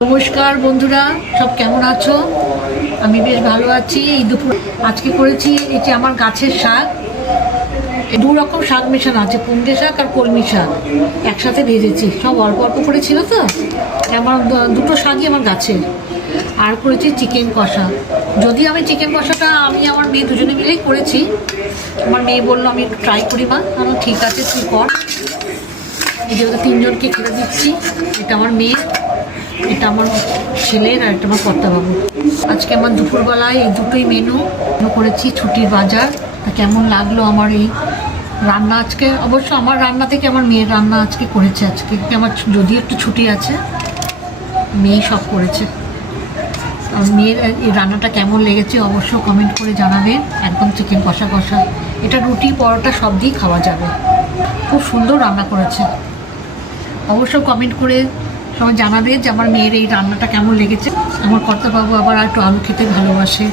নমস্কার বন্ধুরা, সব কেমন আছো? আমি বেশ ভালো আছি। এই দুপুর আজকে করেছি এই যে আমার গাছের শাক। দু রকম শাক মেশানো আছে, কুমড়ে শাক আর কলমি শাক একসাথে ভেজেছি। সব অল্প অল্প করেছিল তো, আমার দুটো শাকই আমার গাছের। আর করেছি চিকেন কষা। যদি আমি চিকেন কষাটা আমি আমার মেয়ে দুজনে মিলেই করেছি। আমার মেয়ে বললো আমি একটু ট্রাই করি মা। আমি ঠিক আছে তুই কর। এই যে তিনজনকে খেতে দিচ্ছি। এটা আমার মেয়ে, এটা আমার ছেলের, আর এটা আমার কর্তাবাবু। আজকে আমার দুপুরবেলায় এই দুটোই মেনু করেছি। ছুটির বাজার। তা কেমন লাগলো আমার এই রান্না আজকে? অবশ্য আমার রান্না থেকে আমার মেয়ের রান্না আজকে করেছে। আজকে আমার যদিও একটু ছুটি আছে, মেয়ে সব করেছে। আর মেয়ের এই রান্নাটা কেমন লেগেছে অবশ্য কমেন্ট করে জানাবেন। একদম চিকেন কষা কষা, এটা রুটি পরোটা সব দিয়েই খাওয়া যাবে। খুব সুন্দর রান্না করেছে। অবশ্য কমেন্ট করে সবাই জানাবে যে আমার মেয়ের এই রান্নাটা কেমন লেগেছে। আমার কর্তাবাবু আবার একটু আলু খেতে ভালোবাসে।